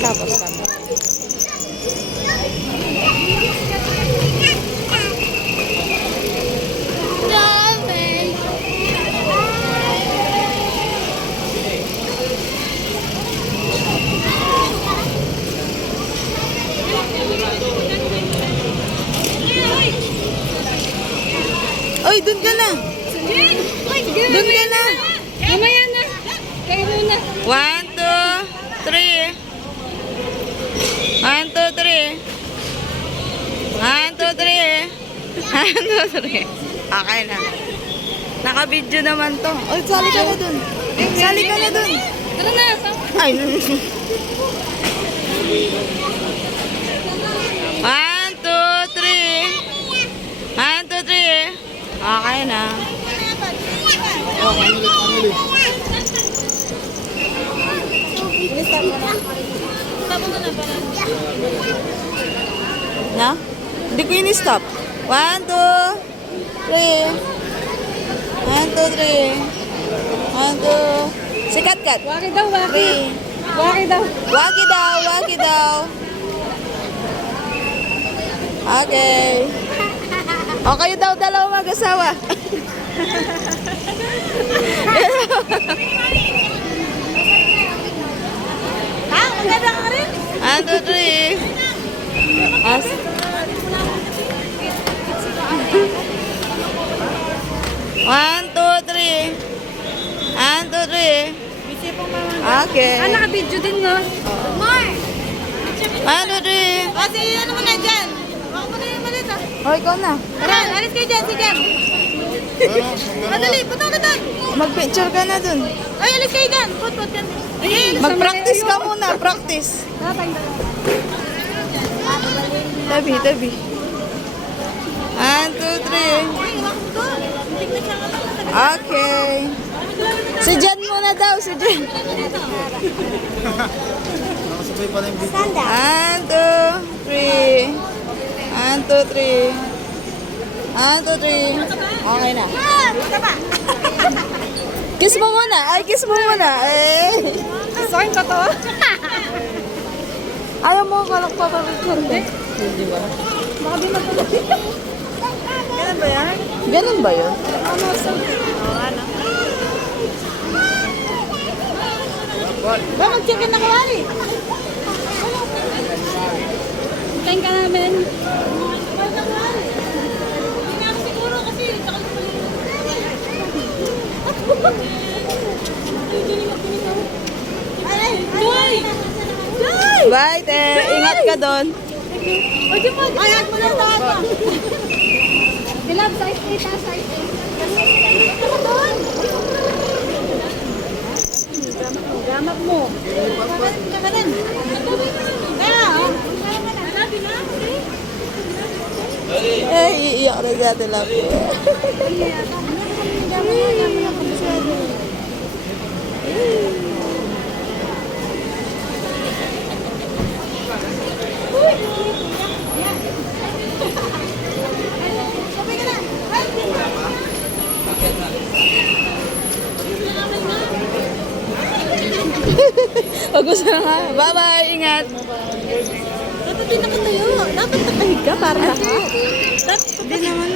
Tapos kami. Oy, dun ka na. Dun ka na. Mamaya na. Kayo muna. 1, 2, 3. 1, 2, 3. 1, 2, 3. 1, 2, 3. Okay na. Naka-video naman to. Oy, sali ka na dun. Sali ka na dun. Tara na. Ay, 1, 2, 3. 1, 2, 3. Okay na. Na? Hindi ko ini-stop. 1, 2, 3. 1, 2, 3. 1, 2. Sikat kat. Waki daw, waki. 3. Waki daw. Wagi daw, wagi daw. Okay. O kayo daw dalawa mag-asawa. Ha? Maganda ka rin? 1, 2, 3. As 1, 2, 3. 1, 2, 3. Busy pong mama. Okay. Ah, naka-video din, no? Mar! 1, 2, 3. O, si ano mo na dyan? Baka mo na yung malit, ha? O, ikaw na. Tara, alis kayo dyan, si Jem. Madali, punta ka na doon. Mag-picture ka na dun. Ay, alis kayo dyan. Put yan. Mag-practice ka muna. Practice. Tabi, tabi. 1, 2, 3. Okay. Si Jan muna daw, si Jan. Nakasabay pala yung video. 1, 2, 3. 1, 2, 3. 1, 2, 3. Okay na. Kiss mo muna. Ay, kiss mo muna. Eh. Saan ka to? Ayaw mo ka lang papapicture ko. Hindi ba? Baka di matulog. Ganun ba yan? Ganun ba yun? Ano, saan? Oo, ano? Ba, mag-check-in na kawali. Kain ka namin. Siguro kasi, Joy! Joy! Bye, te. Ingat ka doon. Ayat mo lang tayo. Dilab, size 8 ha, size 8. Ano doon? Gamak mo. Kakanan. Kaya, Eh, iiyak na siya tilapia. Bagus na nga. Bye-bye. Ingat. dapat din nakatayo. Dapat nakahiga para lahat. Hindi naman.